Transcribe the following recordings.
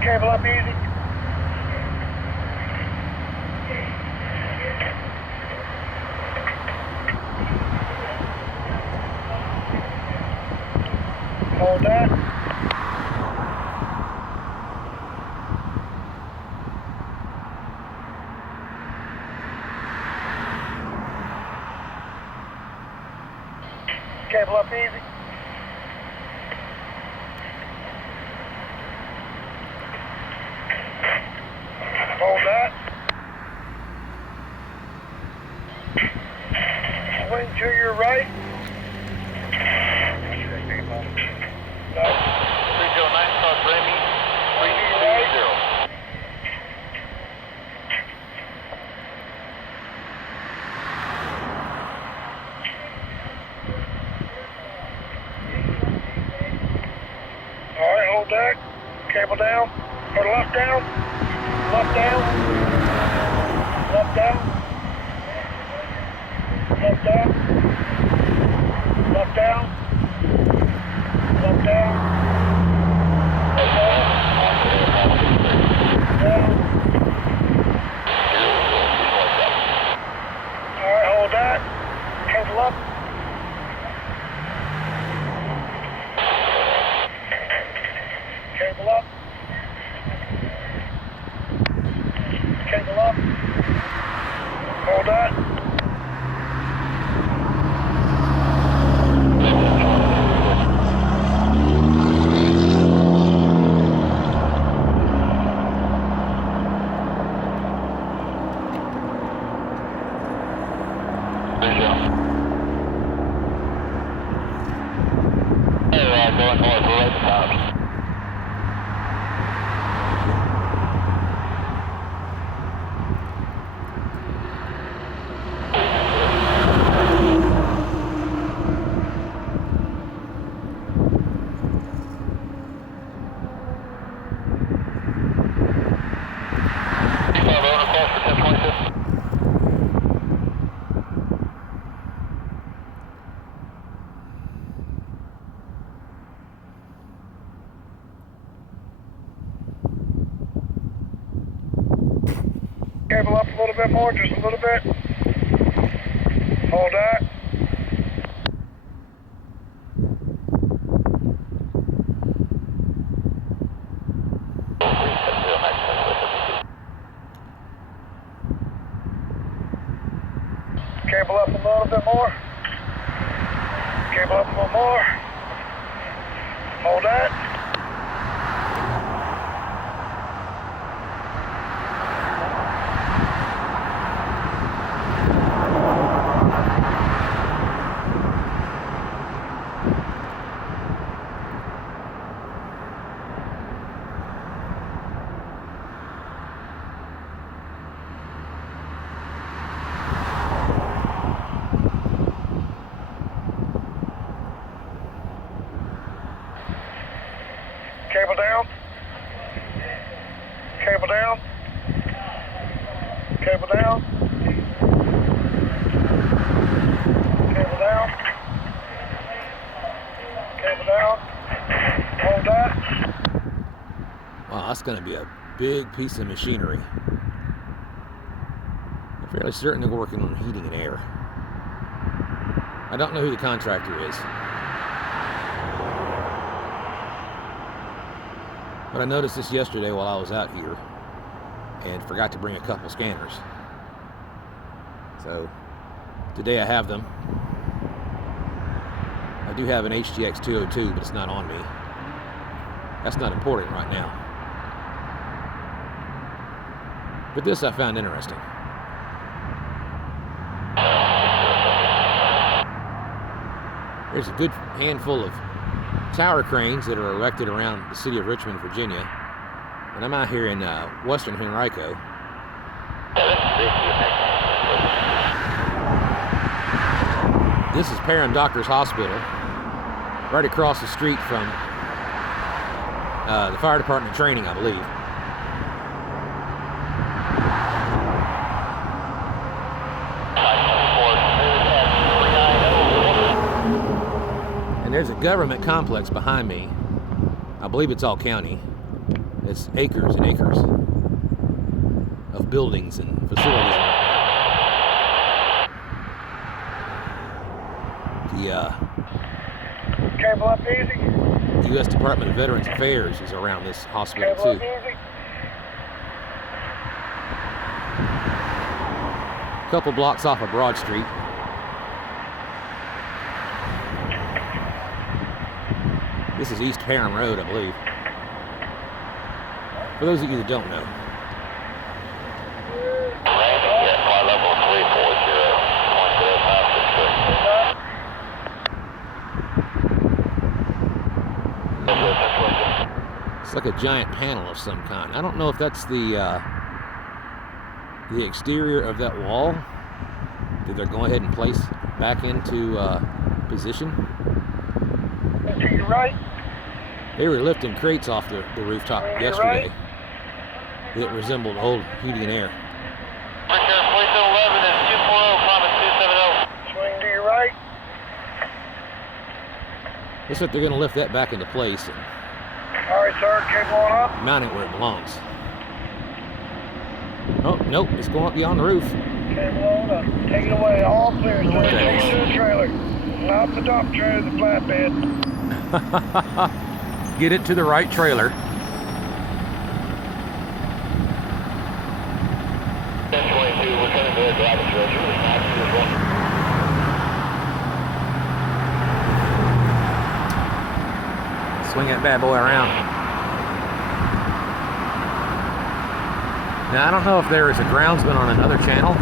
Cable up easy. Hold that. Cable up easy. Hold that. Wing to your right. No. 309 South Remy, 320. All right, hold that. Cable down. Or left down. Left down. Left down. Left down. Left down. Left down. Left down. Down. All right, hold that. Cable up. Cable up. Cable up. Hold that. Going north, right top. Cable up a little bit more, just a little bit. Hold that. Cable up a little bit more. Cable up a little more. Hold that. Cable down. Cable down. Cable down. Cable down. Cable down. Hold that. Wow, that's going to be a big piece of machinery. I'm fairly certain they're working on heating and air. I don't know who the contractor is. But I noticed this yesterday while I was out here and forgot to bring a couple scanners. So today I have them. I do have an HGX 202, but it's not on me. That's not important right now. But this I found interesting. There's a good handful of tower cranes that are erected around the city of Richmond, Virginia. And I'm out here in western Henrico. This is Parhams Doctors Hospital, right across the street from the fire department training, I believe. government complex behind me. I believe it's all county. It's acres and acres of buildings and facilities. The Cable up easy. U.S. Department of Veterans Affairs is around this hospital Cable too. up easy. A couple blocks off of Broad Street. This is East Parham Road, I believe. For those of you that don't know. It's like a giant panel of some kind. I don't know if that's the exterior of that wall that they're going ahead and place back into position. To your right. They were lifting crates off the rooftop yesterday that resembled old heating and air. Swing to your right. Looks like they're going to lift that back into place and All right, sir. Cable on up. mount it where it belongs. Oh, nope, it's going up beyond the roof. Cable on up. Take it away. All clear. Sir. Take it to the trailer. Not the dump trailer, the flatbed. Get it to the right trailer. 1022, we're coming to the driving trailer. Swing that bad boy around. Now, I don't know if there is a groundsman on another channel.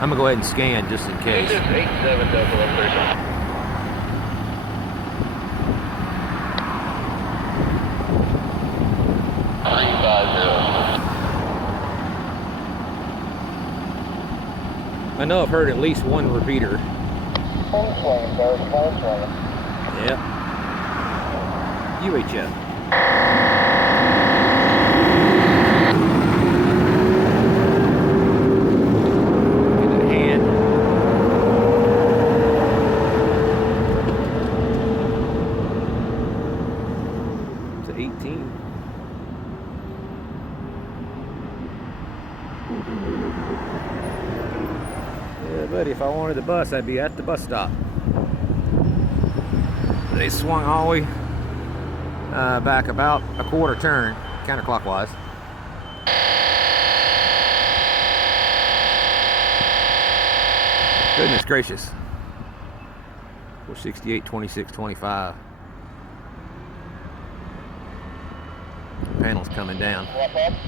I'm gonna go ahead and scan just in case. 8700. I know I've heard at least one repeater. Phone swinging, sir. Phone swinging. Yep. UHF. Get that hand. To 18. Yeah, buddy, if I wanted the bus, I'd be at the bus stop. They swung all the way back about a quarter turn, counterclockwise. Goodness gracious. 468, 26, 25. Panel's coming down. Yeah.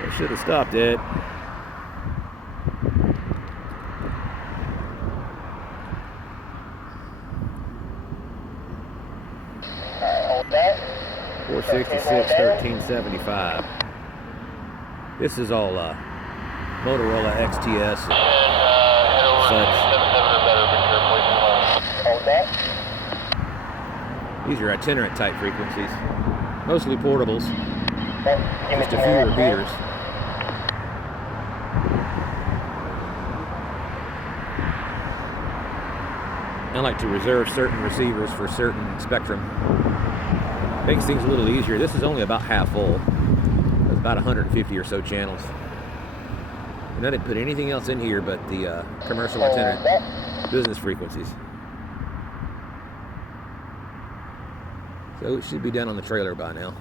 I should have stopped it. Hold that. 466, 1375. This is all Motorola XTS and such. Hold that. These are itinerant type frequencies. Mostly portables. Give me Just a the few hand, repeaters. I like to reserve certain receivers for certain spectrum. Makes things a little easier. This is only about half full. There's about 150 or so channels. And I didn't put anything else in here but the commercial itinerant business frequencies. So it should be down on the trailer by now.